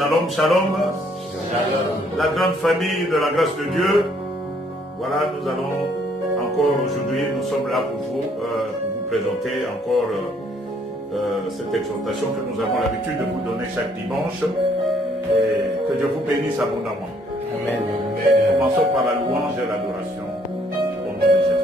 Shalom, shalom. La grande famille de la grâce de Dieu. Voilà, nous allons encore aujourd'hui, nous sommes là pour vous présenter encore cette exhortation que nous avons l'habitude de vous donner chaque dimanche. Et que Dieu vous bénisse abondamment. Amen. Commençons par la louange et l'adoration. Au nom de Jésus.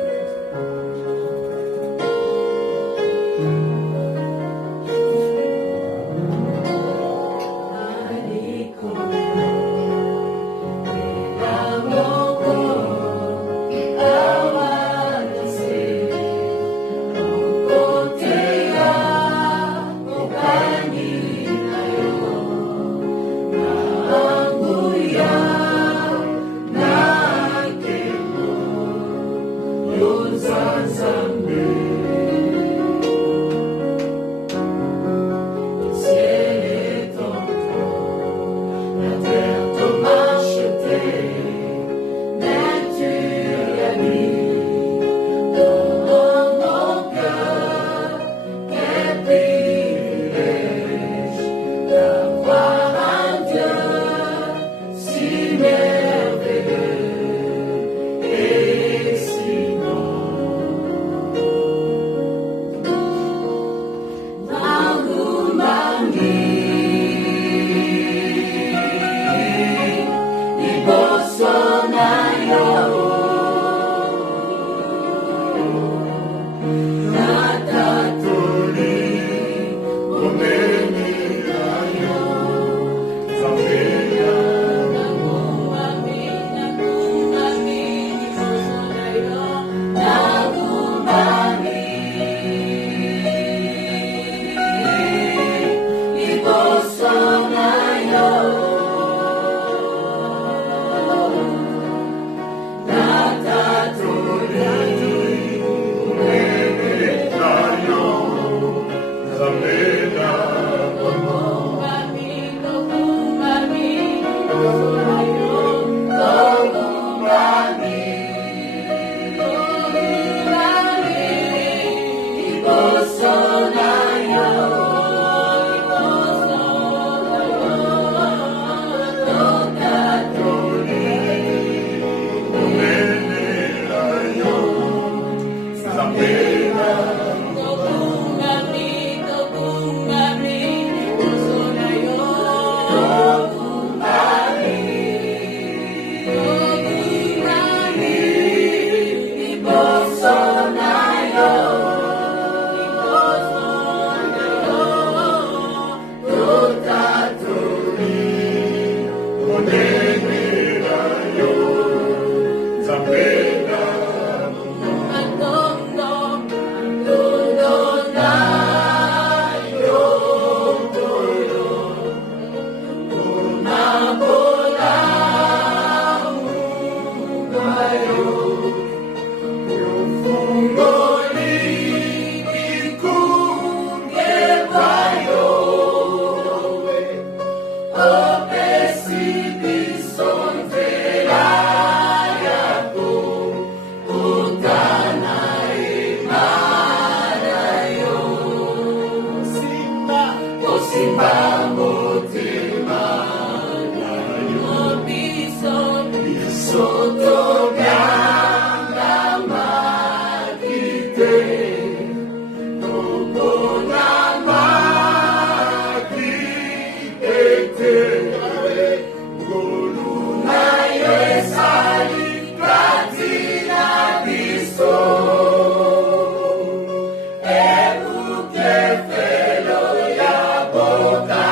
Boca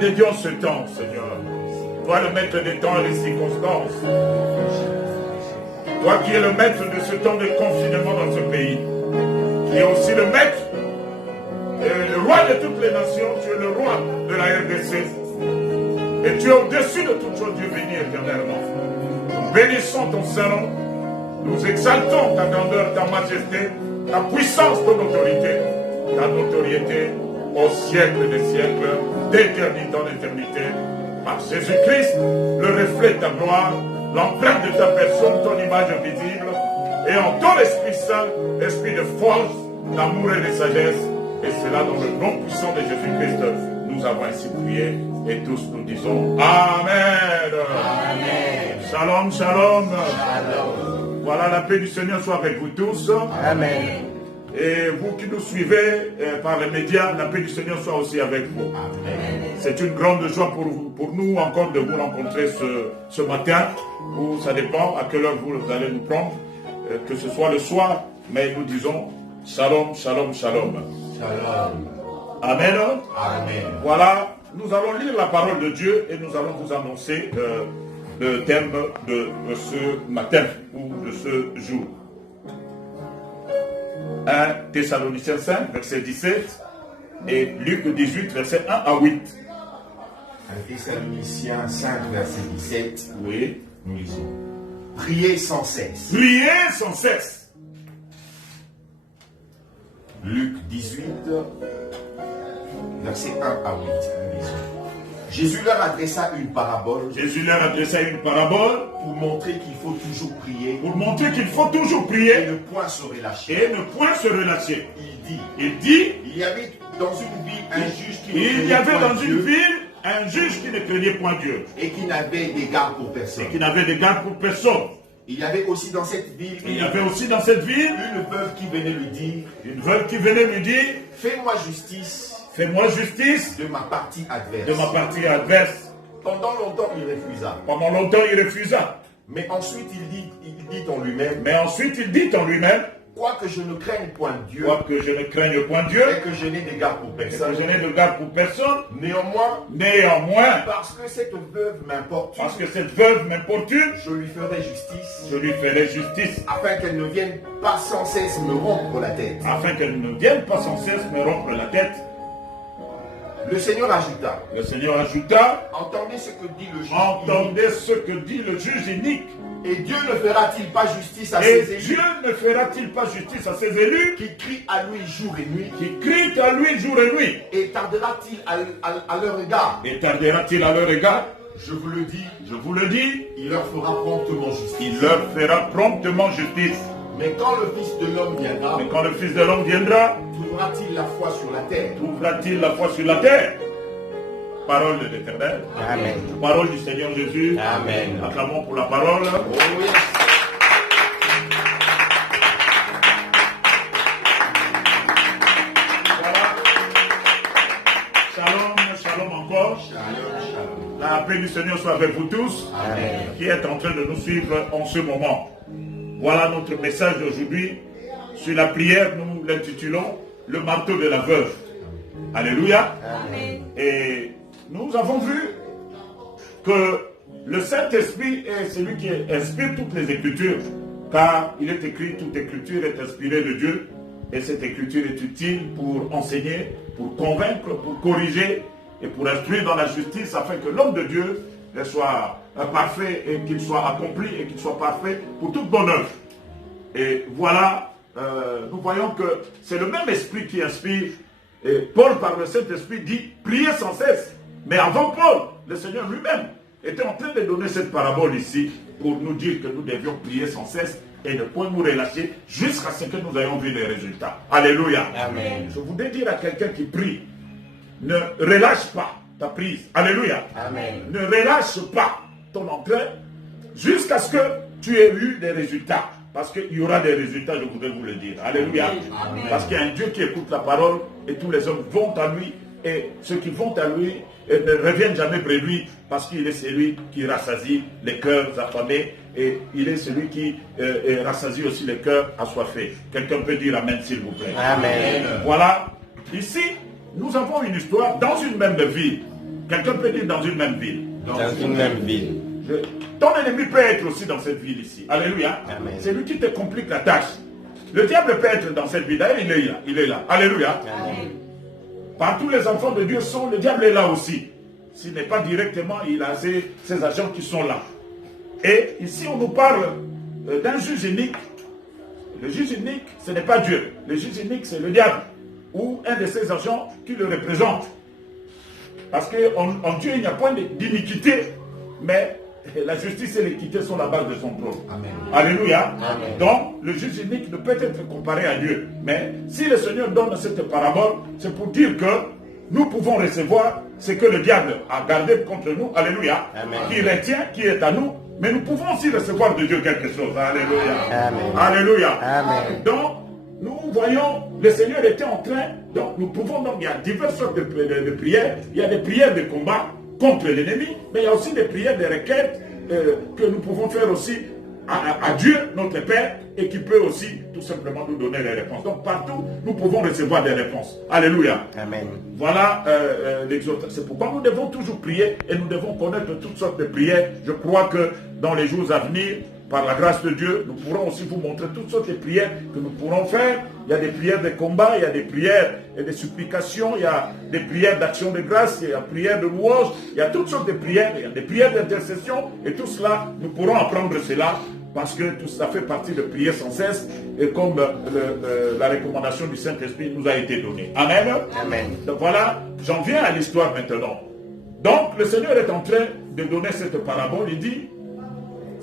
Dédions ce temps, Seigneur. Toi, le maître des temps et des circonstances. Toi qui es le maître de ce temps de confinement dans ce pays. Qui est aussi le maître, le roi de toutes les nations. Tu es le roi de la RDC. Et tu es au-dessus de toutes choses, Dieu béni éternellement. Nous bénissons ton Saint-Nom. Nous exaltons ta grandeur, ta majesté, ta puissance, ton autorité, ta notoriété au siècle des siècles, d'éternité en éternité, par Jésus-Christ, le reflet de ta gloire, l'empreinte de ta personne, ton image visible, et en ton Esprit Saint, esprit de force, d'amour et de sagesse, et cela dans le nom puissant de Jésus-Christ, nous avons ainsi prié, et tous nous disons Amen. Amen. Shalom, shalom. Shalom. Voilà, la paix du Seigneur soit avec vous tous. Amen. Et vous qui nous suivez par les médias, la paix du Seigneur soit aussi avec vous. C'est une grande joie pour nous encore de vous rencontrer ce matin, ou ça dépend à quelle heure vous allez nous prendre, que ce soit le soir, mais nous disons shalom, shalom, shalom. Shalom. Amen. Amen. Voilà, nous allons lire la parole de Dieu et nous allons vous annoncer le thème de ce matin ou de ce jour. 1 Thessaloniciens 5, verset 17 et Luc 18, verset 1 à 8. 1 Thessaloniciens 5, verset 17. Oui. Nous lisons. Priez sans cesse. Priez sans cesse. Luc 18, verset 1 à 8. Nous lisons. Jésus leur adressa une parabole. Jésus leur adressa une parabole pour montrer qu'il faut toujours prier. Pour montrer qu'il faut toujours prier. Et ne point se relâcher. Et ne point se relâcher. Il dit. Il y avait dans une ville un juge qui ne Il y avait dans une ville un juge qui ne craignait point Dieu. Et qui n'avait d'égard pour personne. Et qui n'avait d'égard pour personne. Il y avait aussi dans cette ville. Il y avait aussi dans cette ville une veuve qui venait lui dire. Une veuve qui venait lui dire. Fais-moi justice. Fais-moi justice de ma partie adverse. De ma partie adverse. Pendant longtemps, il refusa. Pendant longtemps, il refusa. Mais ensuite, il dit en lui-même. Mais ensuite, il dit en lui-même. Quoique je ne craigne point Dieu. Quoique je ne craigne point Dieu. Et que je n'ai d'égard pour personne. Et que je n'ai d'égard pour personne. Néanmoins. Parce que cette veuve m'importune. Parce que cette veuve m'importune. Je lui ferai justice. Je lui ferai justice. Afin qu'elle ne vienne pas sans cesse me rompre la tête. Afin qu'elle ne vienne pas sans cesse me rompre la tête. Le Seigneur ajouta. Le Seigneur ajouta. Entendez ce que dit le juge. Entendez ce que dit le juge inique. Et Dieu ne fera-t-il pas justice à ses élus? Dieu ne fera-t-il pas justice à ses élus? Qui crient à lui jour et nuit. Qui crient à lui jour et nuit. Et tardera-t-il à leur égard? Et tardera-t-il à leur égard? Je vous le dis. Je vous le dis. Il leur fera promptement justice. Il leur fera promptement justice. Mais quand le Fils de l'homme viendra. Mais quand le Fils de l'homme viendra. Trouvera-t-il la foi sur la terre? Trouvera-t-il la foi sur la terre? Parole de l'Éternel. Amen. Parole du Seigneur Jésus. Amen. Acclamons pour la parole. Oh oui. Voilà. Shalom, shalom encore. Shalom, shalom. La paix du Seigneur soit avec vous tous. Amen. Qui est en train de nous suivre en ce moment. Voilà notre message d'aujourd'hui. Sur la prière, nous l'intitulons le marteau de la veuve. Alléluia. Amen. Et nous avons vu que le Saint-Esprit est celui qui inspire toutes les Écritures, car il est écrit, toute Écriture est inspirée de Dieu, et cette Écriture est utile pour enseigner, pour convaincre, pour corriger, et pour instruire dans la justice, afin que l'homme de Dieu soit parfait et qu'il soit accompli et qu'il soit parfait pour toute bonne œuvre. Et voilà, nous voyons que c'est le même esprit qui inspire. Et Paul, par le Saint-Esprit, dit « Priez sans cesse ». Mais avant Paul, le Seigneur lui-même était en train de donner cette parabole ici pour nous dire que nous devions prier sans cesse et ne point nous relâcher jusqu'à ce que nous ayons vu les résultats. Alléluia. Amen. Je voudrais dire à quelqu'un qui prie, ne relâche pas ta prise. Alléluia. Amen. Ne relâche pas ton entrain jusqu'à ce que tu aies eu des résultats. Parce qu'il y aura des résultats, je voudrais vous le dire. Alléluia. Amen. Parce qu'il y a un Dieu qui écoute la parole et tous les hommes vont à lui. Et ceux qui vont à lui ne reviennent jamais près de lui parce qu'il est celui qui rassasie les cœurs affamés et il est celui qui rassasie aussi les cœurs assoiffés. Quelqu'un peut dire Amen s'il vous plaît. Amen. Voilà. Ici, nous avons une histoire dans une même ville. Quelqu'un peut dire dans une même ville. Dans une même ville. Ton ennemi peut être aussi dans cette ville ici. Alléluia. Amen. C'est lui qui te complique la tâche. Le diable peut être dans cette ville. D'ailleurs, il est là. Il est là. Alléluia. Amen. Partout les enfants de Dieu sont, le diable est là aussi. S'il n'est pas directement, il a ses agents qui sont là. Et ici, on nous parle d'un juge unique. Le juge unique, ce n'est pas Dieu. Le juge unique, c'est le diable. Ou un de ses agents qui le représente. Parce qu'en Dieu, il n'y a point d'iniquité. Mais la justice et l'équité sont la base de son trône. Amen. Alléluia. Amen. Donc, le juge unique ne peut être comparé à Dieu. Mais si le Seigneur donne cette parabole, c'est pour dire que nous pouvons recevoir ce que le diable a gardé contre nous. Alléluia. Amen. Qui retient, qui est à nous. Mais nous pouvons aussi recevoir de Dieu quelque chose. Alléluia. Amen. Alléluia. Amen. Donc, nous voyons, le Seigneur était en train, donc nous pouvons, donc il y a diverses sortes de prières. Il y a des prières de combat contre l'ennemi, mais il y a aussi des prières de requêtes que nous pouvons faire aussi à Dieu, notre Père, et qui peut aussi tout simplement nous donner les réponses. Donc partout, nous pouvons recevoir des réponses. Alléluia. Amen. Voilà l'exhortation. C'est pourquoi nous devons toujours prier et nous devons connaître toutes sortes de prières. Je crois que dans les jours à venir, par la grâce de Dieu, nous pourrons aussi vous montrer toutes sortes de prières que nous pourrons faire. Il y a des prières de combat, il y a des prières et des supplications, il y a des prières d'action de grâce, il y a des prières de louange, il y a toutes sortes de prières, il y a des prières d'intercession, et tout cela, nous pourrons apprendre cela, parce que tout ça fait partie de prier sans cesse, et comme la recommandation du Saint-Esprit nous a été donnée. Amen. Amen. Donc voilà, j'en viens à l'histoire maintenant. Donc le Seigneur est en train de donner cette parabole, il dit,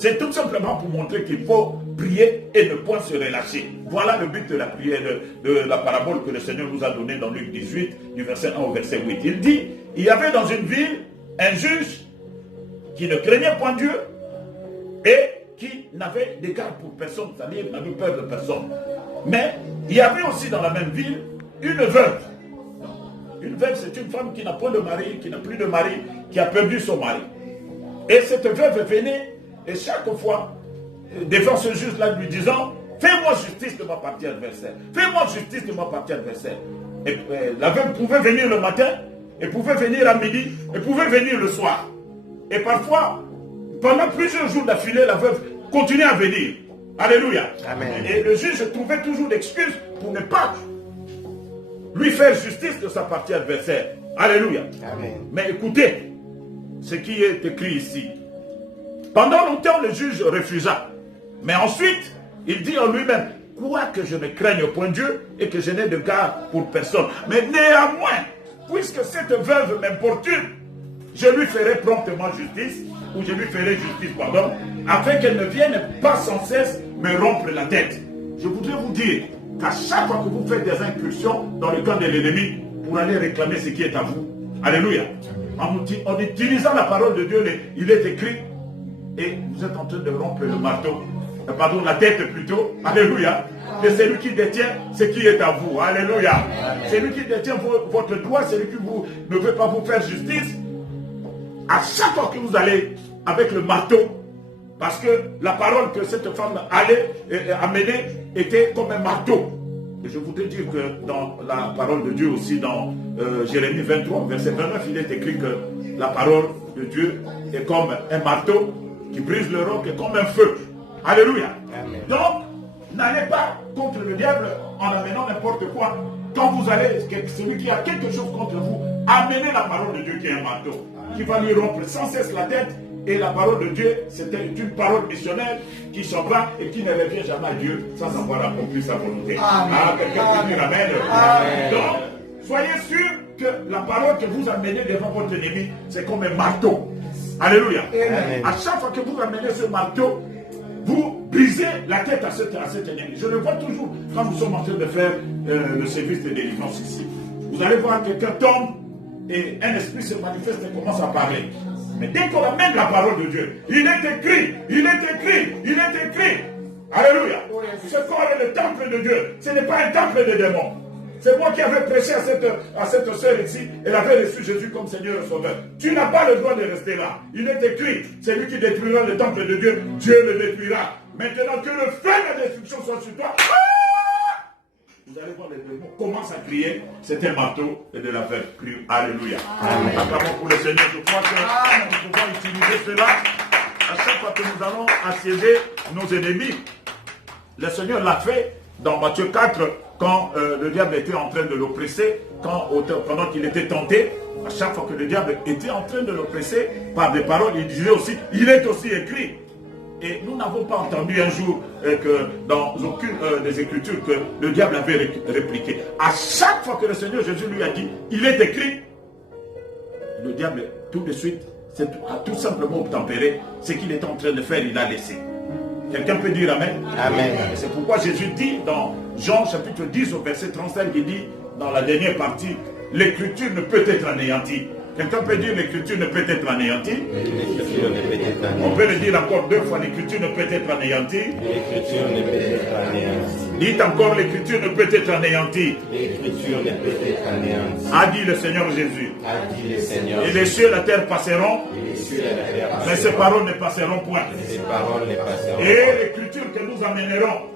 c'est tout simplement pour montrer qu'il faut prier et ne point se relâcher. Voilà le but de la prière, de la parabole que le Seigneur nous a donnée dans Luc 18, du verset 1 au verset 8. Il dit, il y avait dans une ville un juge qui ne craignait point Dieu et qui n'avait d'égard pour personne, c'est-à-dire n'avait peur de personne. Mais il y avait aussi dans la même ville une veuve. Une veuve, c'est une femme qui n'a point de mari, qui n'a plus de mari, qui a perdu son mari. Et cette veuve venait et chaque fois, devant ce juge-là, lui disant, fais-moi justice de ma partie adversaire. Fais-moi justice de ma partie adversaire. Et la veuve pouvait venir le matin, et pouvait venir à midi, et pouvait venir le soir. Et parfois, pendant plusieurs jours d'affilée, la veuve continuait à venir. Alléluia. Amen. Et le juge trouvait toujours d'excuses pour ne pas lui faire justice de sa partie adversaire. Alléluia. Amen. Mais écoutez ce qui est écrit ici. Pendant longtemps, le juge refusa. Mais ensuite, il dit en lui-même, quoique je ne craigne point Dieu et que je n'ai de garde pour personne. Mais néanmoins, puisque cette veuve m'importune, je lui ferai promptement justice, ou je lui ferai justice, pardon, afin qu'elle ne vienne pas sans cesse me rompre la tête. Je voudrais vous dire qu'à chaque fois que vous faites des incursions dans le camp de l'ennemi, pour aller réclamer ce qui est à vous, alléluia, en utilisant la parole de Dieu, il est écrit, et vous êtes en train de rompre le marteau, pardon, la tête plutôt, alléluia, et c'est lui qui détient ce qui est à vous, alléluia. C'est lui qui détient votre droit, c'est lui qui ne veut pas vous faire justice. À chaque fois que vous allez avec le marteau, parce que la parole que cette femme allait amener était comme un marteau. Et je voudrais dire que dans la parole de Dieu aussi, dans Jérémie 23, verset 29, il est écrit que la parole de Dieu est comme un marteau qui brise le roc et comme un feu. Alléluia. Amen. Donc, n'allez pas contre le diable en amenant n'importe quoi. Quand vous allez, celui qui a quelque chose contre vous, amener la parole de Dieu qui est un marteau, qui va lui rompre sans cesse la tête. Et la parole de Dieu, c'était une parole missionnaire qui s'en va et qui ne revient jamais à Dieu sans avoir accompli sa volonté. Quelqu'un peut dire Amen. Donc, soyez sûr que la parole que vous amenez devant votre ennemi, c'est comme un marteau. Alléluia. Amen. À chaque fois que vous amenez ce marteau, vous brisez la tête à cet ennemi. Je le vois toujours quand nous sommes en train de faire le service de délivrance ici. Vous allez voir quelqu'un tombe et un esprit se manifeste et commence à parler. Mais dès qu'on amène la parole de Dieu, il est écrit. Alléluia. Ce corps est le temple de Dieu. Ce n'est pas un temple de démons. C'est moi qui avais prêché à cette sœur ici. Elle avait reçu Jésus comme Seigneur et Sauveur. Tu n'as pas le droit de rester là. Il est écrit, celui qui détruira le temple de Dieu, Dieu le détruira. Maintenant que le feu de la destruction soit sur toi, vous allez voir les démons commencent à crier. C'est un marteau et de la faire plus. Alléluia. Acclamons pour le Seigneur. Je crois que nous pouvons utiliser cela à chaque fois que nous allons assiéger nos ennemis. Le Seigneur l'a fait dans Matthieu 4 quand le diable était en train de l'oppresser, pendant qu'il était tenté. À chaque fois que le diable était en train de l'oppresser par des paroles, il disait aussi, il est aussi écrit. Et nous n'avons pas entendu un jour que dans aucune des Écritures que le diable avait répliqué. À chaque fois que le Seigneur Jésus lui a dit, il est écrit, le diable tout de suite a tout simplement obtempéré. Ce qu'il est en train de faire, il a laissé. Quelqu'un peut dire Amen? Amen. C'est pourquoi Jésus dit dans Jean chapitre 10 au verset 35, il dit dans la dernière partie, l'écriture ne peut être anéantie. Quelqu'un peut dire l'écriture ne peut être anéantie? On peut le dire encore 2 fois, l'écriture ne peut être anéantie. L'écriture ne peut être anéantie. Dites encore, l'écriture ne peut être anéantie. L'écriture ne peut être anéantie. A dit le Seigneur Jésus. A dit le Seigneur. Et les cieux et la terre passeront. Mais ces paroles ne passeront point. Et l'écriture que nous amènerons.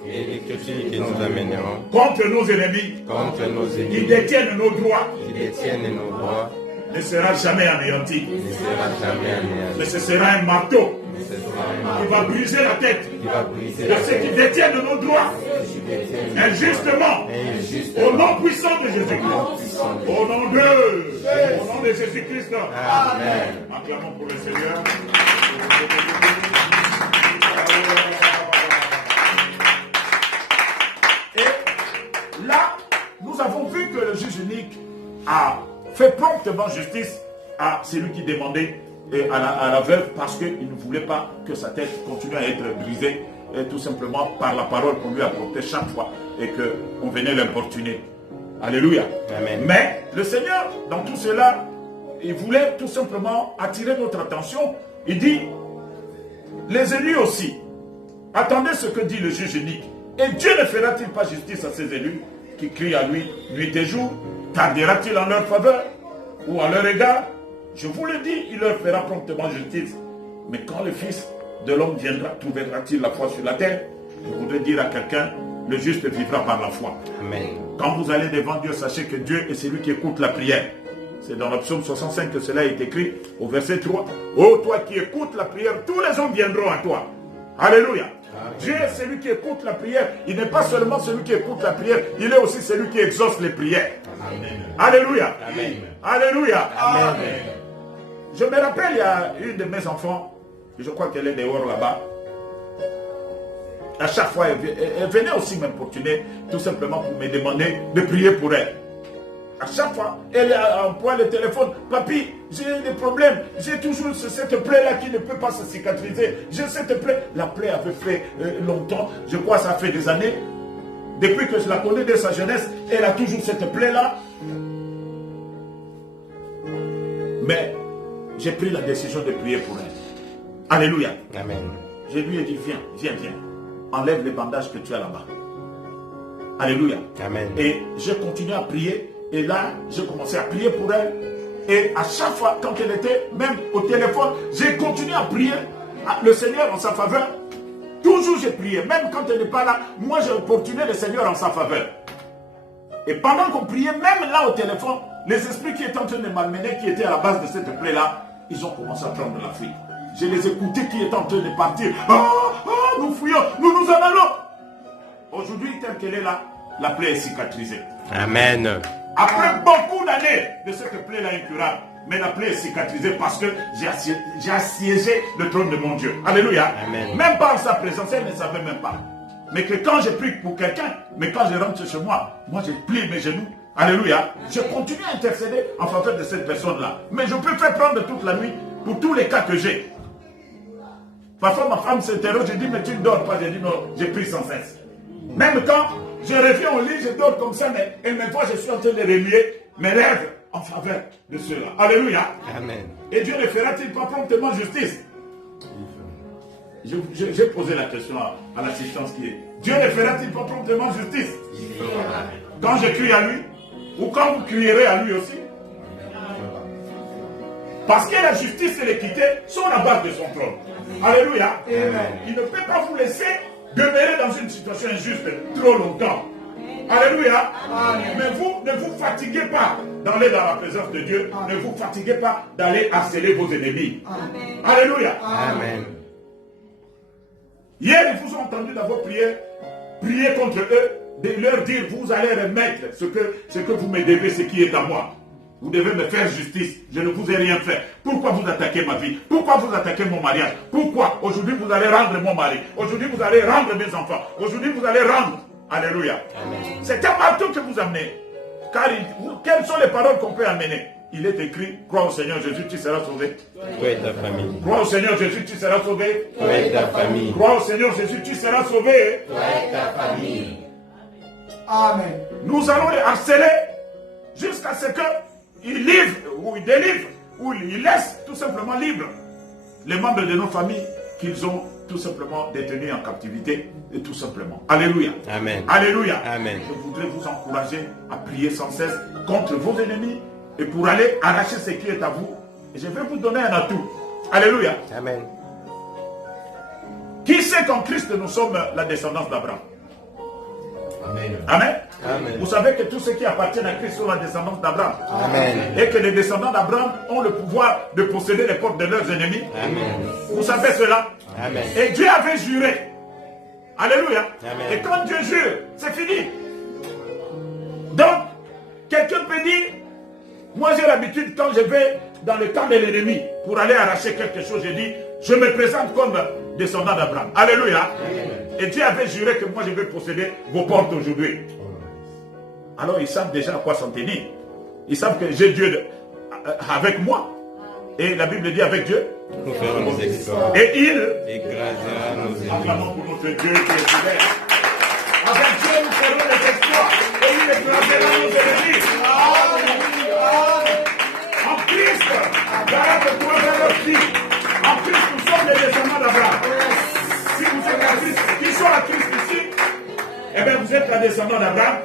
Contre nos ennemis. Qui détiennent nos droits. Ne sera jamais anéanti. Mais ce sera un marteau qui va briser la tête de ceux qui détiennent nos droits injustement, au nom puissant de Jésus-Christ. Au nom de Jésus-Christ. Amen. Acclamons pour le Seigneur. Et là, nous avons vu que le juge unique a fait promptement justice à celui qui demandait à la veuve parce qu'il ne voulait pas que sa tête continue à être brisée tout simplement par la parole qu'on lui apportait chaque fois et qu'on venait l'importuner. Alléluia. Amen. Mais le Seigneur, dans tout cela, il voulait tout simplement attirer notre attention. Il dit, les élus aussi, attendez ce que dit le juge unique. Et Dieu ne fera-t-il pas justice à ses élus qui crient à lui nuit et jour? Tardera-t-il en leur faveur ou à leur égard? Je vous le dis, il leur fera promptement justice. Mais quand le Fils de l'homme viendra, trouvera-t-il la foi sur la terre? Je voudrais dire à quelqu'un, le juste vivra par la foi. Amen. Quand vous allez devant Dieu, sachez que Dieu est celui qui écoute la prière. C'est dans le psaume 65 que cela est écrit, au verset 3. Ô toi qui écoutes la prière, tous les hommes viendront à toi. Alléluia. Amen. Dieu est celui qui écoute la prière. Il n'est pas seulement celui qui écoute la prière, il est aussi celui qui exauce les prières. Amen. Alléluia. Amen. Alléluia. Amen. Je me rappelle, il y a une de mes enfants, je crois qu'elle est dehors là-bas. À chaque fois, elle venait aussi m'importuner, tout simplement pour me demander de prier pour elle. À chaque fois, elle emploie le téléphone. Papi, j'ai des problèmes. J'ai toujours cette plaie-là qui ne peut pas se cicatriser. J'ai cette plaie. La plaie avait fait longtemps. Je crois que ça fait des années. Depuis que je la connais de sa jeunesse, elle a toujours cette plaie-là. Mais j'ai pris la décision de prier pour elle. Alléluia. Amen. Je lui ai dit, viens. Enlève les bandages que tu as là-bas. Alléluia. Amen. Et j'ai continué à prier. Et là, j'ai commencé à prier pour elle. Et à chaque fois, quand elle était même au téléphone, j'ai continué à prier le Seigneur en sa faveur. Toujours j'ai prié. Même quand elle n'est pas là, moi j'ai importuné le Seigneur en sa faveur. Et pendant qu'on priait, même là au téléphone, les esprits qui étaient en train de m'amener, qui étaient à la base de cette plaie-là, ils ont commencé à prendre la fuite. Je les écoutais qui étaient en train de partir. Nous fuyons, nous en allons. Aujourd'hui, tel qu'elle est là, la plaie est cicatrisée. Amen. Après beaucoup d'années de cette plaie-là incurable, mais la plaie est cicatrisée parce que j'ai assiégé le trône de mon Dieu. Alléluia. Amen. Même par sa présence, elle ne savait même pas. Mais que quand je prie pour quelqu'un, mais quand je rentre chez moi, je plie mes genoux. Alléluia. Je continue à intercéder en faveur de cette personne-là. Mais je peux faire prendre toute la nuit pour tous les cas que j'ai. Parfois, ma femme s'interroge, je dis, mais tu ne dors pas. Je dis, non, je prie sans cesse. Même quand je reviens au lit, je dors comme ça, mais elle me voit, je suis en train de remuer mes lèvres en faveur de cela. Alléluia. Amen. Et Dieu ne fera-t-il pas promptement justice? J'ai posé la question à l'assistance qui est. Dieu ne fera-t-il pas promptement justice? Quand je crie à lui, ou quand vous crierez à lui aussi? Parce que la justice et l'équité sont la base de son trône. Alléluia. Amen. Il ne peut pas vous laisser demeurer dans une situation injuste trop longtemps. Alléluia. Amen. Mais vous, ne vous fatiguez pas d'aller dans la présence de Dieu. Amen. Ne vous fatiguez pas d'aller harceler vos ennemis. Amen. Alléluia. Amen. Hier, ils vous ont entendu dans vos prières, prier contre eux, de leur dire, vous allez remettre ce que vous me devez, ce qui est à moi. Vous devez me faire justice. Je ne vous ai rien fait. Pourquoi vous attaquez ma vie? Pourquoi vous attaquez mon mariage? Pourquoi? Aujourd'hui, vous allez rendre mon mari. Aujourd'hui, vous allez rendre mes enfants. Aujourd'hui, vous allez rendre. Alléluia. C'est un marteau que vous amenez. Car quelles sont les paroles qu'on peut amener? Il est écrit, crois au Seigneur Jésus, tu seras sauvé. Toi et ta famille. Crois au Seigneur Jésus, tu seras sauvé. Toi et ta famille. Crois au Seigneur Jésus, tu seras sauvé. Toi et ta famille. Amen. Nous allons les harceler jusqu'à ce qu'ils livrent, ou ils délivrent, ou ils laissent tout simplement libres les membres de nos familles qu'ils ont tout simplement détenus en captivité, et tout simplement. Alléluia. Amen. Alléluia. Amen. Je voudrais vous encourager à prier sans cesse contre vos ennemis et pour aller arracher ce qui est à vous. Et je vais vous donner un atout. Alléluia. Amen. Qui sait qu'en Christ nous sommes la descendance d'Abraham? Amen. Amen. Amen. Vous savez que tous ceux qui appartiennent à Christ sont la descendance d'Abraham. Amen. Et que les descendants d'Abraham ont le pouvoir de posséder les portes de leurs ennemis. Amen. Vous savez cela? Amen. Et Dieu avait juré. Alléluia. Amen. Et quand Dieu jure, c'est fini. Donc, quelqu'un peut dire, moi j'ai l'habitude quand je vais dans le camp de l'ennemi pour aller arracher quelque chose, je dis, je me présente comme descendant d'Abraham. Alléluia. Amen. Et Dieu avait juré que moi je vais posséder vos portes aujourd'hui. Alors ils savent déjà à quoi s'en tenir. Ils savent que j'ai Dieu avec moi. Et la Bible dit avec Dieu. Nous ferons nos exploits. Et il écrasera nos ennemis. acclamons pour notre Dieu qui est fidèle. Avec Dieu nous ferons les exploits. Et il écrasera nos ennemis. En Christ, Galates 3, verset 6. En Christ, nous sommes les descendants d'Abraham. Si vous êtes à Christ, qui sont à Christ ici, eh bien vous êtes la descendant d'Abraham.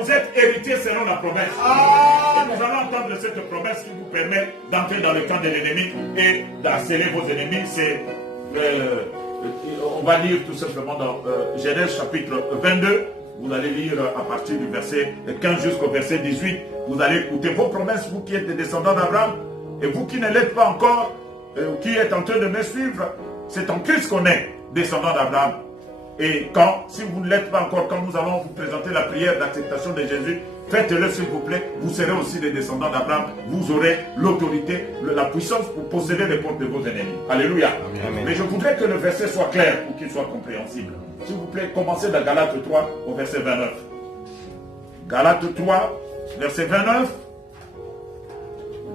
Vous êtes héritier selon la promesse. Et nous allons entendre cette promesse qui vous permet d'entrer dans le camp de l'ennemi et d'harceler vos ennemis. C'est, on va lire tout simplement dans Genèse chapitre 22. Vous allez lire à partir du verset 15 jusqu'au verset 18. Vous allez écouter vos promesses, vous qui êtes des descendants d'Abraham. Et vous qui ne l'êtes pas encore, qui êtes en train de me suivre, c'est en Christ qu'on est descendants d'Abraham. Et quand, si vous ne l'êtes pas encore, quand nous allons vous présenter la prière d'acceptation de Jésus, faites-le s'il vous plaît. Vous serez aussi des descendants d'Abraham. Vous aurez l'autorité, la puissance pour posséder les portes de vos ennemis. Alléluia. Amen. Mais je voudrais que le verset soit clair pour qu'il soit compréhensible. S'il vous plaît, commencez dans Galates 3 au verset 29. Galates 3, verset 29.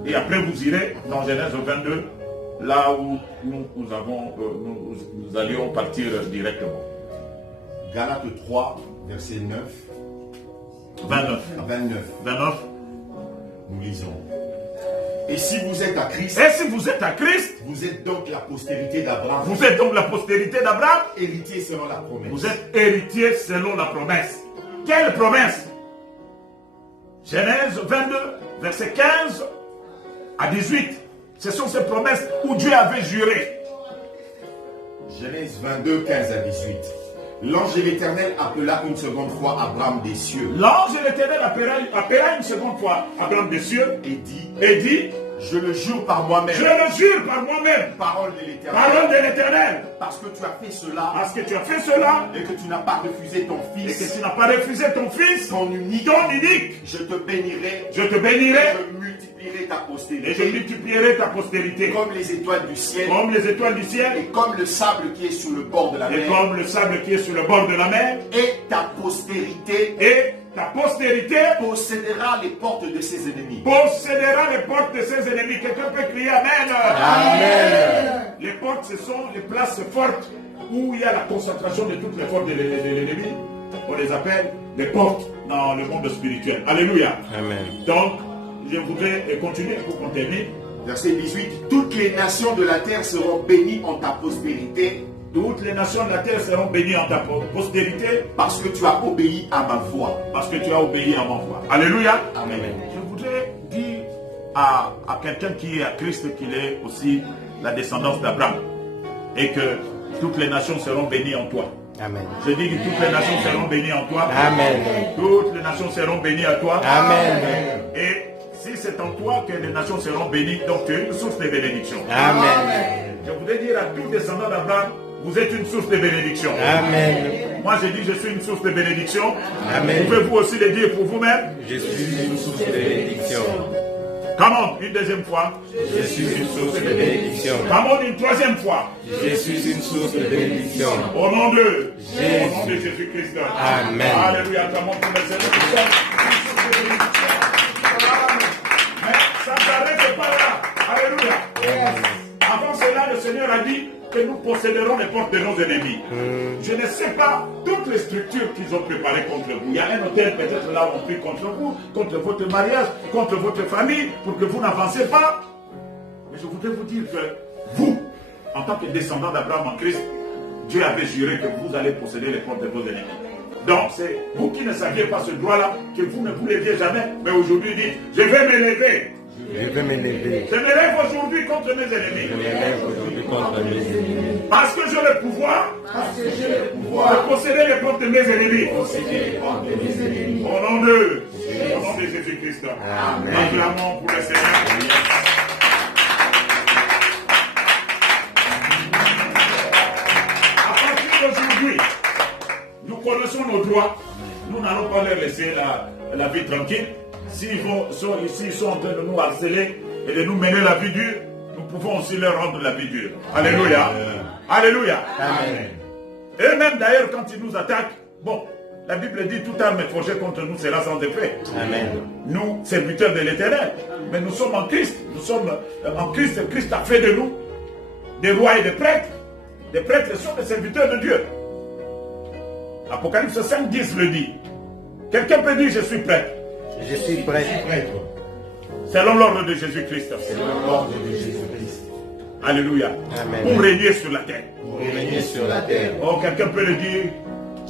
Et après vous irez dans Genèse 22, là où nous allions partir directement. Galates 3, verset 9. 29. 29. Nous lisons. Et si vous êtes à Christ, vous êtes donc la postérité d'Abraham. Vous êtes donc la postérité d'Abraham. Héritier selon la promesse. Vous êtes héritier selon la promesse. Quelle promesse? Genèse 22, verset 15 à 18. Ce sont ces promesses où Dieu avait juré. Genèse 22, 15 à 18. L'ange de l'Éternel appela une seconde fois Abraham des cieux. L'ange de l'Éternel appela une seconde fois Abraham des cieux Et dit, Je le jure par moi-même. Je le jure par moi-même. Parole de l'Éternel. Parole de l'Éternel. Parce que tu as fait cela. Parce que tu as fait cela. Et que tu n'as pas refusé ton Et que fils. tu n'as pas refusé ton fils. Ton unique. Ton unique. Je te bénirai. Je te bénirai. Je multiplierai ta postérité. Et je multiplierai ta postérité. Comme les étoiles du ciel. Comme les étoiles du ciel. Et comme le sable qui est sur le bord de la Et mer. comme le sable qui est sur le bord de la mer. Et ta postérité. Et ta postérité Possédera les portes de ses ennemis. possédera les portes de ses ennemis. Quelqu'un peut crier Amen. Amen. Les portes, ce sont les places fortes où il y a la concentration de toutes les forces de l'ennemi. On les appelle les portes dans le monde spirituel. Alléluia. Amen. Donc, je voudrais continuer pour qu'on termine. Verset 18. Toutes les nations de la terre seront bénies en ta postérité. Toutes les nations de la terre seront bénies en ta postérité Parce que tu as obéi à ma voix. parce que tu as obéi à mon voix. Alléluia. Amen. Je voudrais dire à quelqu'un qui est à Christ qu'il est aussi la descendance d'Abraham et que toutes les nations seront bénies en toi. Amen. Je dis que toutes les nations seront bénies en toi. Amen. Toutes les nations seront bénies à toi. Amen. Et si c'est en toi que les nations seront bénies, donc tu es une source de bénédiction. Amen. Je voudrais dire à tous descendants d'Abraham, vous êtes une source de bénédiction. Amen. Moi je dis je suis une source de bénédiction. Amen. Pouvez-vous aussi le dire pour vous-même? Je suis une source de bénédiction. Comment? Une deuxième fois. Je suis une source de bénédiction. Comment? Une troisième fois. Je suis une source de bénédiction. Au nom de Jésus. Au nom de Jésus-Christ. Amen. Alléluia. Comment pour le Seigneur? Nous sommes une source de bénédiction. Mais ça ne s'arrête pas là. Alléluia. Avant cela, le Seigneur a dit que nous posséderons les portes de nos ennemis. Je ne sais pas toutes les structures qu'ils ont préparées contre vous. Il y a un hôtel peut-être là où on prie contre vous, contre votre mariage, contre votre famille, pour que vous n'avancez pas. Mais je voudrais vous dire que vous, en tant que descendant d'Abraham en Christ, Dieu avait juré que vous allez posséder les portes de vos ennemis. Donc c'est vous qui ne saviez pas ce droit-là, que vous ne vous leviez jamais, mais aujourd'hui dites, je vais me lever. Je vais m'élever. Je me lève aujourd'hui contre mes ennemis. Je me lève aujourd'hui contre mes ennemis. Parce que j'ai le pouvoir, de posséder les portes de mes ennemis. Au nom de Jésus-Christ. Amen. Acclamons pour le Seigneur. À partir d'aujourd'hui, nous connaissons nos droits. Nous n'allons pas leur laisser la vie tranquille. S'ils sont en train de nous harceler et de nous mener la vie dure, nous pouvons aussi leur rendre la vie dure. Alléluia. Alléluia. Amen. Eux-mêmes d'ailleurs, quand ils nous attaquent, bon, la Bible dit toute arme forgée contre nous sera sans effet. Amen. Nous, serviteurs de l'Éternel, mais nous sommes en Christ. Nous sommes en Christ. Christ a fait de nous des rois et des prêtres. Les prêtres sont des serviteurs de Dieu. Apocalypse 5, 10 le dit. Quelqu'un peut dire je suis prêtre. Je suis prêtre. Selon l'ordre de Jésus-Christ. Selon l'ordre de Jésus-Christ. Alléluia. Amen. Pour régner sur la terre. Pour régner sur la terre. Oh, quelqu'un peut le dire.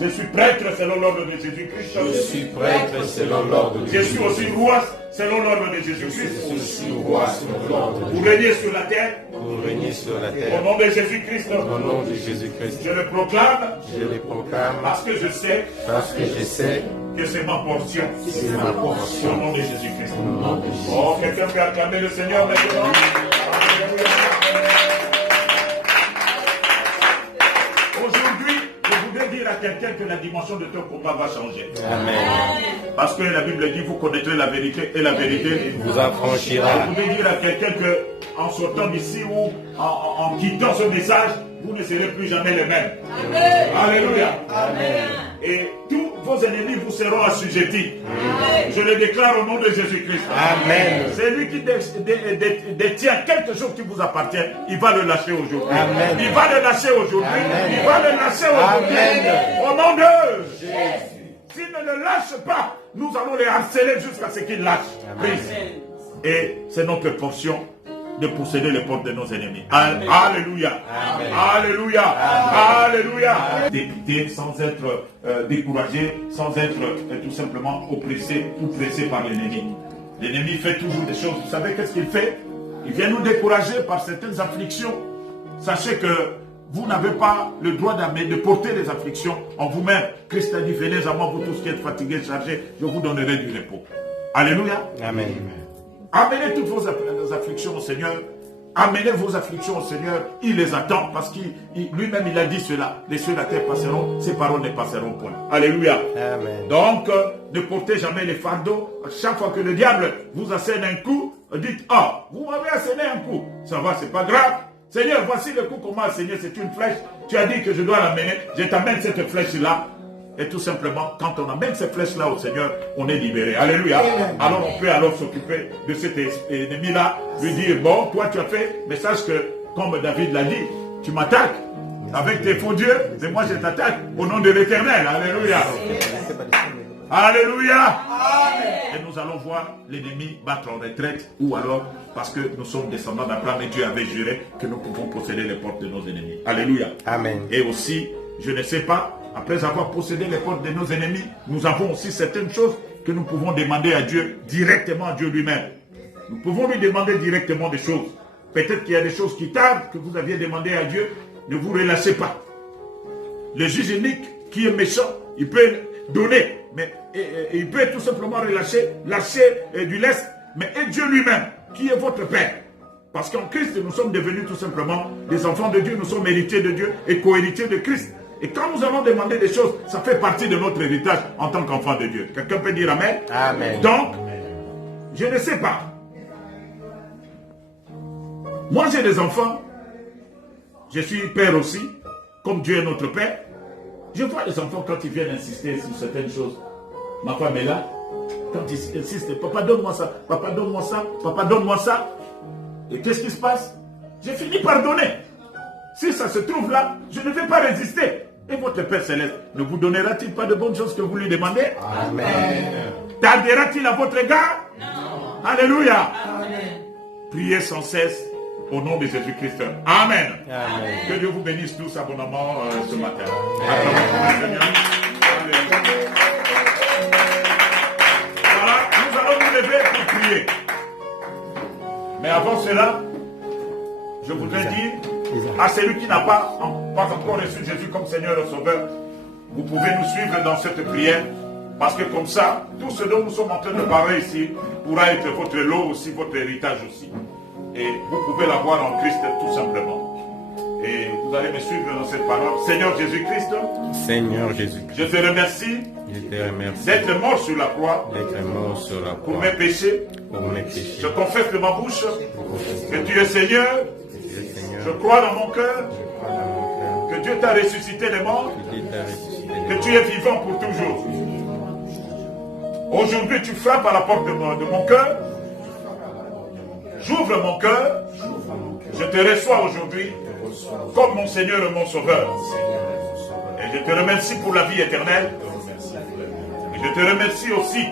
Je suis prêtre selon l'ordre de Jésus-Christ. Je suis prêtre selon l'ordre de Je suis Jésus-Christ. aussi roi selon l'ordre de Je Jésus-Christ. suis aussi roi selon l'ordre de Pour Jésus-Christ. régner sur la terre. Pour régner sur la Au terre. nom de Jésus-Christ. Au nom de Jésus-Christ. Je le proclame Je le proclame parce que je sais parce que je sais que c'est ma portion. que c'est ma Au portion. nom de Jésus-Christ. Au nom de Jésus. Oh, quelqu'un peut acclamer le Seigneur maintenant. Alléluia. Aujourd'hui, je voudrais dire à quelqu'un que la dimension de ton combat va changer. Amen. Parce que la Bible dit, vous connaîtrez la vérité et la vérité Vous affranchira. Je voudrais dire à quelqu'un que, en sortant d'ici ou en quittant ce message, vous ne serez plus jamais les mêmes. Alléluia. Et tous vos ennemis vous seront assujettis. Je le déclare au nom de Jésus-Christ. Amen. C'est lui qui détient quelque chose qui vous appartient. Il va le lâcher aujourd'hui. Amen. Il va le lâcher aujourd'hui. Amen. Il va le lâcher aujourd'hui. Amen. Au nom de Jésus. S'il ne le lâche pas, nous allons les harceler jusqu'à ce qu'il lâche prise. Et c'est notre portion de posséder les portes de nos ennemis. Alléluia. Amen. Alléluia. Alléluia. Dépité sans être découragé, sans être tout simplement oppressé ou pressé par l'ennemi. L'ennemi fait toujours des choses. Vous savez qu'est-ce qu'il fait? Il vient nous décourager par certaines afflictions. Sachez que vous n'avez pas le droit de porter les afflictions en vous-même. Christ a dit, venez à moi, vous tous qui êtes fatigués, chargés, je vous donnerai du repos. Alléluia. Amen. Amenez toutes vos afflictions au Seigneur. Amenez vos afflictions au Seigneur. Il les attend parce qu'il lui-même il a dit cela. Les cieux et la terre passeront, ses paroles ne passeront point. Alléluia. Amen. Donc, ne portez jamais les fardeaux. Chaque fois que le diable vous assène un coup, dites, ah, vous m'avez asséné un coup. Ça va, c'est pas grave. Seigneur, voici le coup qu'on m'a asséné, c'est une flèche. Tu as dit que je dois l'amener. Je t'amène cette flèche-là. Et tout simplement, quand on amène cette flèche-là au Seigneur, on est libéré. Alléluia. Alors on peut alors s'occuper de cet ennemi-là, lui dire, bon, toi tu as fait, mais sache que, comme David l'a dit, tu m'attaques avec tes faux dieux, et moi je t'attaque au nom de l'Éternel. Alléluia. Alléluia. Et nous allons voir l'ennemi battre en retraite, ou alors, parce que nous sommes descendants d'Abraham et Dieu avait juré que nous pouvons posséder les portes de nos ennemis. Alléluia. Amen. Et aussi, je ne sais pas, après avoir possédé les portes de nos ennemis, nous avons aussi certaines choses que nous pouvons demander à Dieu, directement à Dieu lui-même. Nous pouvons lui demander directement des choses. Peut-être qu'il y a des choses qui tardent, que vous aviez demandé à Dieu, ne vous relâchez pas. Le juge unique qui est méchant, il peut donner, mais il peut tout simplement lâcher du lest, mais est Dieu lui-même, qui est votre Père. Parce qu'en Christ, nous sommes devenus tout simplement des enfants de Dieu, nous sommes héritiers de Dieu et co-héritiers de Christ. Et quand nous allons demander des choses, ça fait partie de notre héritage en tant qu'enfant de Dieu. Quelqu'un peut dire Amen? Amen. Donc, je ne sais pas. Moi, j'ai des enfants. Je suis père aussi, comme Dieu est notre Père. Je vois les enfants quand ils viennent insister sur certaines choses. Ma femme est là. Quand ils insistent, papa donne-moi ça, papa donne-moi ça, papa donne-moi ça. Et qu'est-ce qui se passe? J'ai fini par donner. Si ça se trouve là, je ne vais pas résister. Et votre Père Céleste ne vous donnera-t-il pas de bonnes choses que vous lui demandez? Amen. Tardera-t-il à votre égard? Non. Alléluia. Amen. Priez sans cesse au nom de Jésus-Christ. Amen. Amen. Que Dieu vous bénisse tous abondamment ce matin. Amen. Voilà, nous allons nous lever pour prier. Mais avant cela, je voudrais dire à celui qui n'a pas encore reçu Jésus comme Seigneur et Sauveur, vous pouvez nous suivre dans cette prière, parce que comme ça, tout ce dont nous sommes en train de parler ici pourra être votre lot aussi, votre héritage aussi. Et vous pouvez l'avoir en Christ tout simplement. Et vous allez me suivre dans cette parole. Seigneur Jésus-Christ, Seigneur Jésus-Christ, je te remercie je te remercie d'être mort sur la croix d'être mort sur la pour croix mes péchés. pour mes péchés. Je confesse de ma bouche que tu es Seigneur. Seigneur, Je crois dans mon cœur crois dans mon cœur que Dieu t'a ressuscité des morts, que Dieu t'a ressuscité des que morts. tu es vivant pour toujours. Aujourd'hui, tu frappes à la porte de mon cœur. J'ouvre mon cœur. Je te reçois aujourd'hui comme mon Seigneur et mon Sauveur. Et je te remercie pour la vie éternelle. Et je te remercie aussi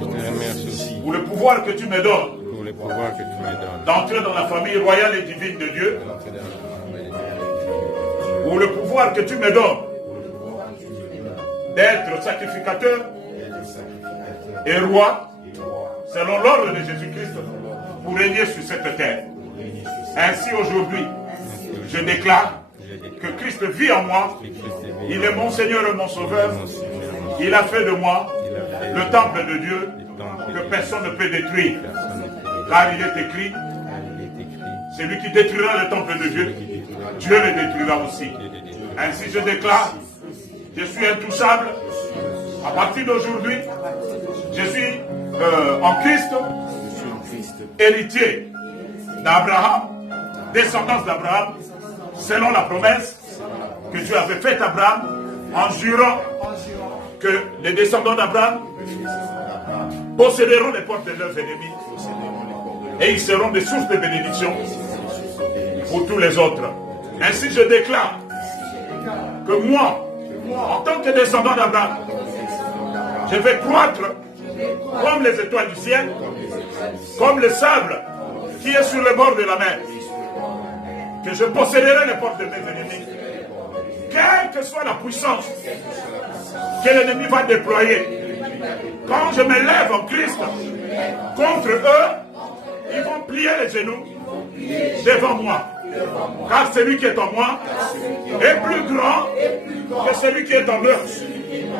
Je te remercie aussi pour le pouvoir que tu me donnes pour le pouvoir que tu me donnes. d'entrer dans la famille royale et divine de Dieu. Pour le pouvoir que tu me donnes d'être sacrificateur et roi selon l'ordre de Jésus-Christ pour régner sur cette terre. Ainsi aujourd'hui, je déclare que Christ vit en moi. Il est mon Seigneur et mon Sauveur. Il a fait de moi le temple de Dieu que personne ne peut détruire. Car il est écrit, celui qui détruira le temple de Dieu, Dieu le détruira aussi. Ainsi je déclare, je suis intouchable. À partir d'aujourd'hui, je suis en Christ, héritier d'Abraham, descendance d'Abraham, selon la promesse que Dieu avait faite à Abraham, en jurant que les descendants d'Abraham posséderont les portes de leurs ennemis et ils seront des sources de bénédiction pour tous les autres. Ainsi je déclare que moi, en tant que descendant d'Abraham, je vais croître comme les étoiles du ciel, comme le sable qui est sur le bord de la mer, que je posséderai les portes de mes ennemis, quelle que soit la puissance que l'ennemi va déployer. Quand je me lève en Christ contre eux, ils vont plier les genoux devant moi. Car celui qui est en moi est plus grand que celui qui est en eux.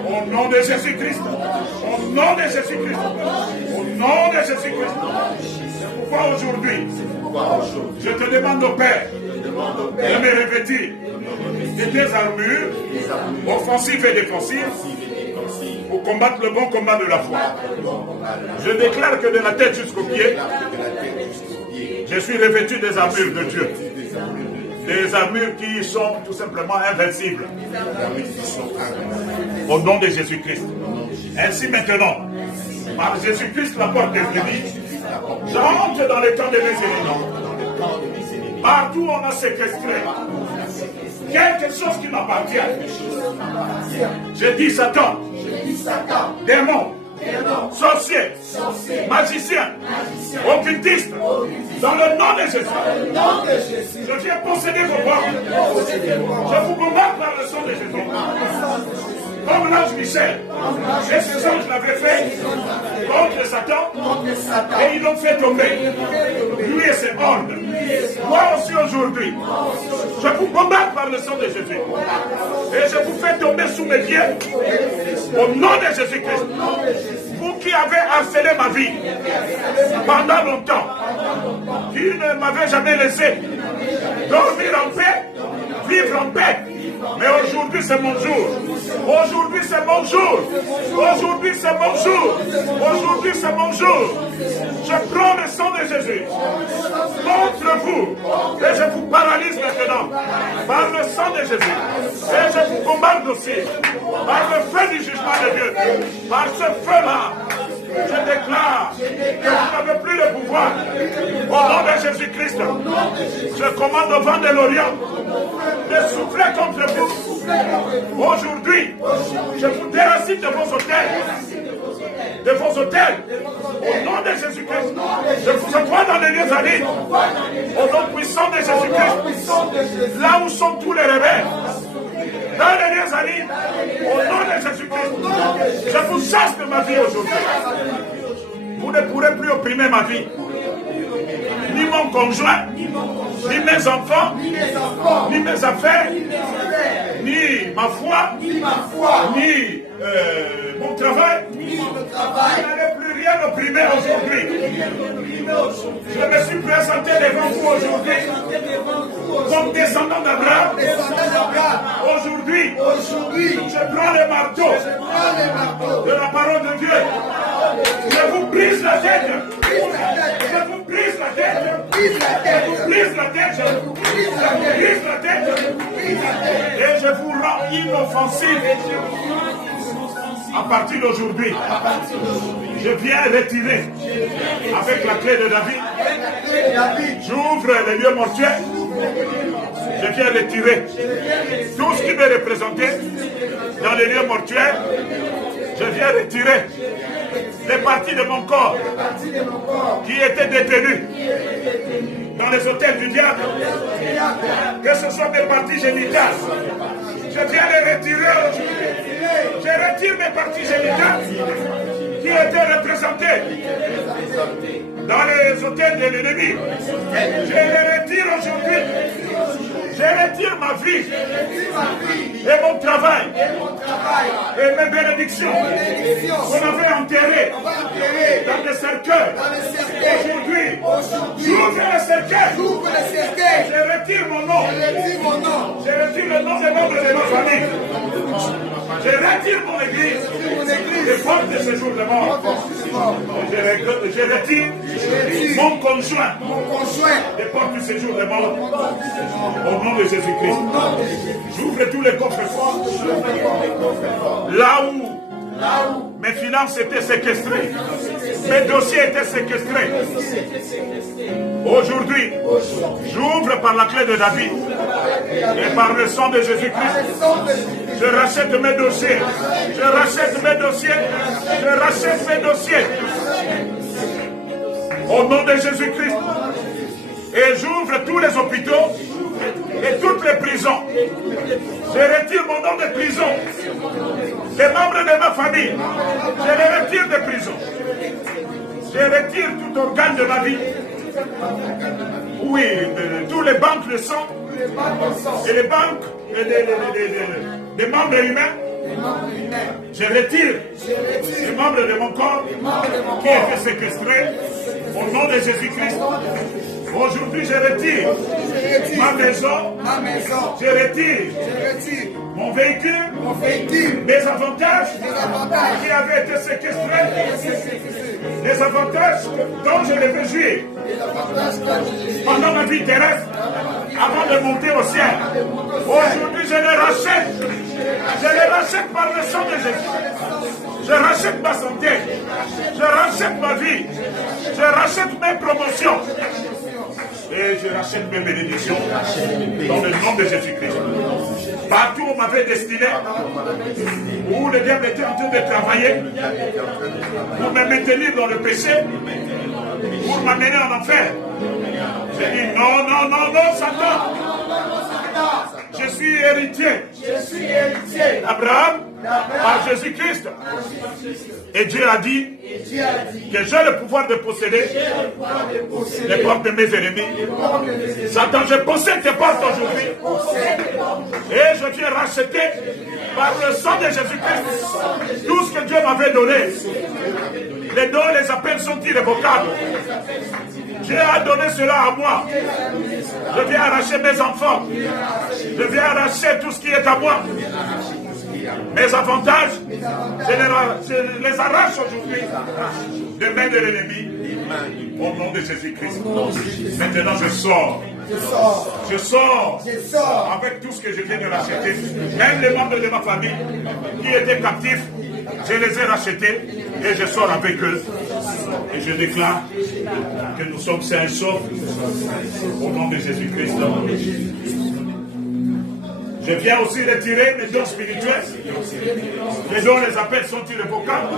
Au nom de Jésus-Christ. Au nom de Jésus-Christ. Au nom de Jésus-Christ. pourquoi aujourd'hui, je te demande au Père de me revêtir de tes armures offensives et défensives pour combattre le bon combat de la foi. Je déclare que de la tête jusqu'aux pieds, je suis revêtu des armures de Dieu. Des armures qui sont tout simplement invincibles. Au nom de Jésus-Christ. Ainsi maintenant, par Jésus-Christ, la porte est finie. J'entre dans le temps de mes ennemis. Partout on a séquestré quelque chose qui m'appartient. Je dis Satan, démon, sorcier, magicien, occultiste, dans le nom de Jésus. Je viens posséder vos corps. Je vous combats par le sang de Jésus. Comme l'ange Michel, et ces anges l'avaient fait contre Satan, et ils l'ont fait tomber. Lui et ses hordes. Moi aussi aujourd'hui, je vous combats par le sang de Jésus. Et je vous fais tomber sous mes pieds, au nom de Jésus-Christ. Vous qui avez harcelé ma vie pendant longtemps, qui ne m'avez jamais laissé dormir en paix, vivre en paix. Mais aujourd'hui c'est mon jour. Aujourd'hui c'est mon jour. Aujourd'hui c'est mon jour. Aujourd'hui c'est mon jour. Je prends le sang de Jésus contre vous et je vous paralyse maintenant par le sang de Jésus. Et je vous bombarde aussi par le feu du jugement de Dieu. Par ce feu-là, je déclare que vous n'avez plus le pouvoir. Au nom de Jésus-Christ, je commande au vent de l'Orient de souffler contre vous. Aujourd'hui, je vous déracine de vos hôtels. De vos hôtels. Au nom de Jésus-Christ, je vous envoie dans les lieux alides. Au nom puissant de Jésus-Christ, là où sont tous les rebelles. Dans les lieux alides, au nom de Jésus-Christ, je vous chasse de ma vie aujourd'hui. Vous ne pourrez plus opprimer ma vie. Ni mon conjoint, ni mes enfants, ni mes affaires, ni ma foi, ni mon travail. Je n'allais plus rien opprimer aujourd'hui. Je me suis présenté devant vous aujourd'hui comme descendant d'Abraham. Aujourd'hui, je prends le marteau de la parole de Dieu. Je vous brise la tête. Je vous brise la tête. Je vous brise la tête. Je vous brise la tête. Et je vous rends inoffensif. À partir d'aujourd'hui, je viens retirer avec la clé de David. J'ouvre les lieux mortuaires. Je viens retirer tout ce qui me représentait dans les lieux mortuaires. Je viens retirer les parties de mon corps qui étaient détenues dans les hôtels du diable, que ce soit mes parties génitales. Je viens les retirer aujourd'hui. Je retire mes parties génitales qui étaient représentées dans les hôtels de l'ennemi. Je les retire aujourd'hui. Je retire ma vie et mon travail et mes bénédictions qu'on avait enterrées dans les cercueils. Aujourd'hui, j'ouvre le cercueil. Je retire mon nom. Je retire le nom des membres de ma famille. Je retire mon église des portes de ce jour de mort. Je retire mon conjoint des portes de ce jour de mort. Au nom de Jésus-Christ. J'ouvre tous les coffres forts. Là où mes finances étaient séquestrées, mes dossiers étaient séquestrés. Aujourd'hui, j'ouvre par la clé de David et par le sang de Jésus-Christ. Je rachète mes dossiers. Je rachète mes dossiers. Je rachète mes dossiers. Au nom de Jésus-Christ. Et j'ouvre tous les hôpitaux et toutes les prisons. Je retire mon nom de prison. Les membres de ma famille, je les retire de prison. Je retire tout organe de ma vie. Oui, tous les banques de sang et les banques des membres humains. Je retire les membres de mon corps qui étaient séquestrés. Au nom de Jésus-Christ. Aujourd'hui, je retire ma maison. Je retire mon véhicule, mes avantages qui avaient été séquestrés, les avantages dont je devais jouir pendant ma vie terrestre avant de monter au ciel. Aujourd'hui, je les rachète. Je les rachète par le sang de Jésus. Je rachète ma santé. Je rachète ma vie. Je rachète mes promotions. Et je rachète mes bénédictions dans le nom de Jésus-Christ. Partout où on m'avait destiné, où le diable était en train de travailler pour me maintenir dans le péché, pour m'amener en enfer. J'ai dit non, non, non, non, Satan. Je suis héritier. Abraham par Jésus-Christ. Et Dieu a dit que j'ai le pouvoir de posséder les portes de mes ennemis. Satan, je possède tes portes aujourd'hui. Et je viens racheter par le sang de Jésus-Christ tout ce que Dieu m'avait donné. Les dons, les appels sont irrévocables. Dieu a donné cela à moi. Je viens arracher mes enfants. Je viens arracher tout ce qui est à moi. Mes avantages, je les arrache aujourd'hui des mains de l'ennemi. Au nom de Jésus-Christ. Maintenant, je sors. Je sors avec tout ce que je viens de racheter. Même les membres de ma famille qui étaient captifs, je les ai rachetés et je sors avec eux. Et je déclare que nous sommes sains et saufs au nom de Jésus-Christ. Je viens aussi retirer mes dons spirituels. Les dons, les appels sont irrévocables.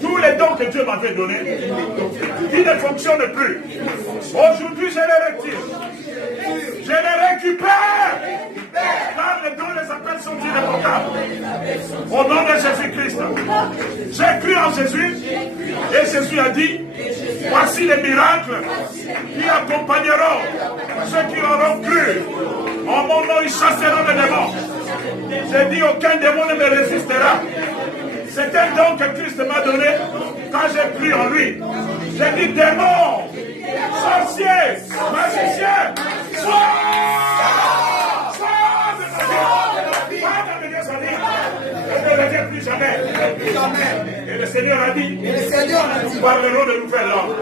Tous les dons que Dieu m'avait donnés, qui ne fonctionnent plus. Aujourd'hui, je les retire. Je les récupère. Car les dons, les appels sont irrévocables. Au nom de Jésus-Christ. J'ai cru en Jésus. Et Jésus a dit, voici les miracles qui accompagneront ceux qui auront cru. En mon nom, ils chasseront les démons. J'ai dit, aucun démon ne me résistera. C'est un don que Christ m'a donné quand j'ai cru en lui. J'ai dit, démons, sorciers, magiciens, ne reviens plus jamais. Et le Seigneur a dit, nous parlerons de nouvelles langues.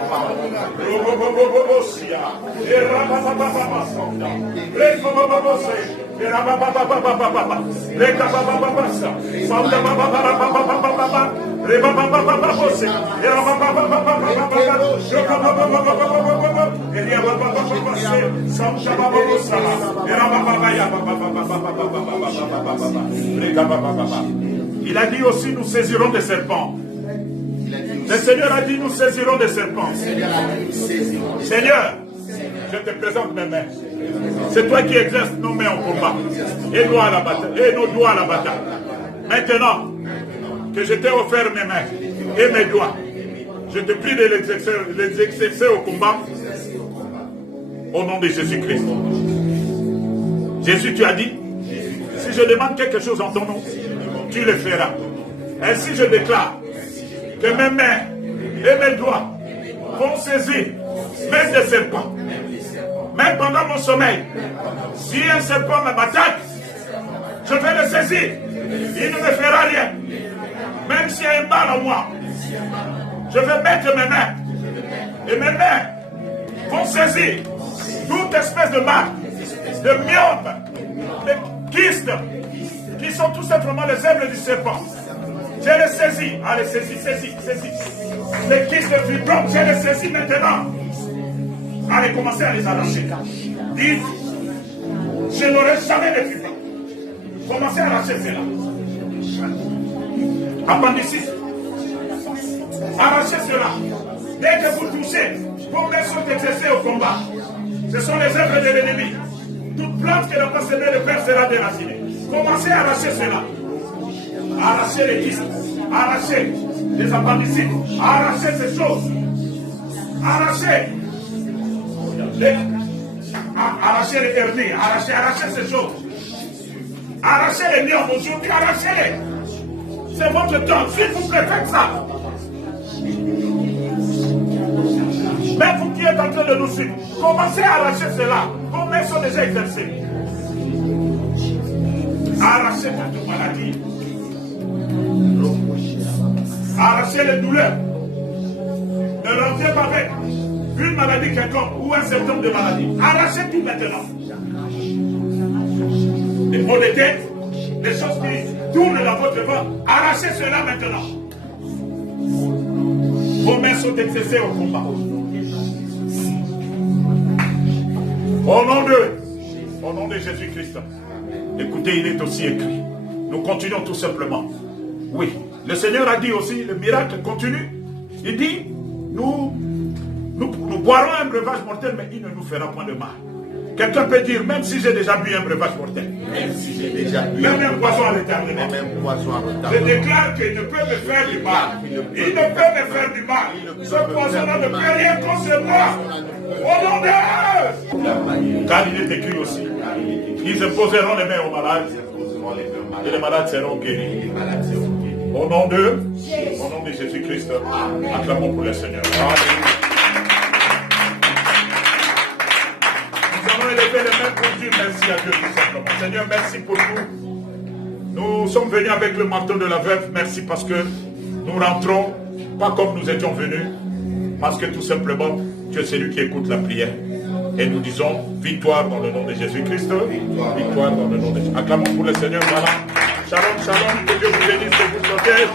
Il a dit aussi, nous saisirons des serpents. Le Seigneur a dit, nous saisirons des serpents. Seigneur, je te présente mes mains. C'est toi qui exerces nos mains au combat et nos doigts à la bataille. Maintenant que je t'ai offert mes mains et mes doigts, je te prie de les exercer au combat au nom de Jésus-Christ. Jésus, tu as dit, si je demande quelque chose en ton nom, tu le feras. Ainsi je déclare que mes mains et mes doigts vont saisir même des serpents. Même pendant mon sommeil, si un serpent m'attaque, je vais le saisir. Il ne me fera rien. Même s'il y a un mal en moi, je vais mettre mes mains. Et mes mains vont saisir toute espèce de mal, de myope, de kystes, qui sont tout simplement les ailes du serpent. Je les saisis. Allez, saisis. Les kystes fibromes, je les saisis maintenant. Allez, commencez à les arracher. Dites, je n'aurai jamais de fibromes. Commencez à arracher cela. Appendicite. Arrachez cela. Dès que vous touchez, vos mains sont exercées au combat. Ce sont les œuvres de l'ennemi. Toute plante qui n'a pas semé le Père sera déracinée. Commencez à arracher cela. Arrachez les kystes. Arrachez les appendicites. Arrachez ces choses. Arrachez. Arrachez les hernies. Arrachez ces choses. Arrachez les liens aujourd'hui. Arrachez-les. C'est votre temps. S'il vous plaît, faites ça. êtes en train de nous suivre, commencez à arracher cela. Vos mains sont déjà exercées. Arrachez toute maladie. Arrachez les douleurs. Ne rentrez pas avec une maladie quelconque ou un symptôme de maladie. Arrachez tout maintenant. Les maux de tête, les choses qui tournent dans votre ventre, arrachez cela maintenant. Vos mains sont exercées au combat. Au nom de Jésus-Christ. Écoutez, il est aussi écrit. Nous continuons tout simplement. Oui, le Seigneur a dit aussi, le miracle continue. Il dit, nous boirons un breuvage mortel, mais il ne nous fera point de mal. Quelqu'un peut dire, même si j'ai déjà bu un breuvage mortel, Même si j'ai déjà bu même un poison à l'éternel, même poison à je retardement. déclare qu'il ne peut me faire du mal. Il ne peut me faire du mal. Ce poison-là ne peut rien contre moi. Au nom de Dieu. Car il est écrit aussi, ils imposeront les mains aux malades et les malades seront guéris. Au nom de Jésus-Christ, acclamons pour le Seigneur. Nous allons élever les mains pour dire merci à Dieu tout simplement. Seigneur, merci pour nous. Nous sommes venus avec le manteau de la veuve. Merci parce que nous rentrons pas comme nous étions venus, parce que tout simplement, Dieu c'est lui qui écoute la prière. Et nous disons victoire dans le nom de Jésus-Christ. Victoire dans le nom de Jésus. Acclamons pour le Seigneur. Voilà. Shalom, shalom. Que Dieu vous bénisse et vous protège.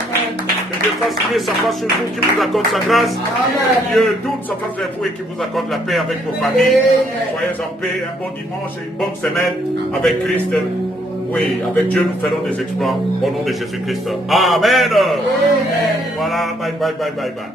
Que Dieu fasse briller sa face sur vous, qui vous accorde sa grâce. Que Dieu tourne sa face vers vous et qui vous accorde la paix avec vos familles. Soyez en paix, un bon dimanche et une bonne semaine avec Christ. Oui, avec Dieu nous ferons des exploits au nom de Jésus-Christ. Amen. Voilà, bye bye, bye bye, bye.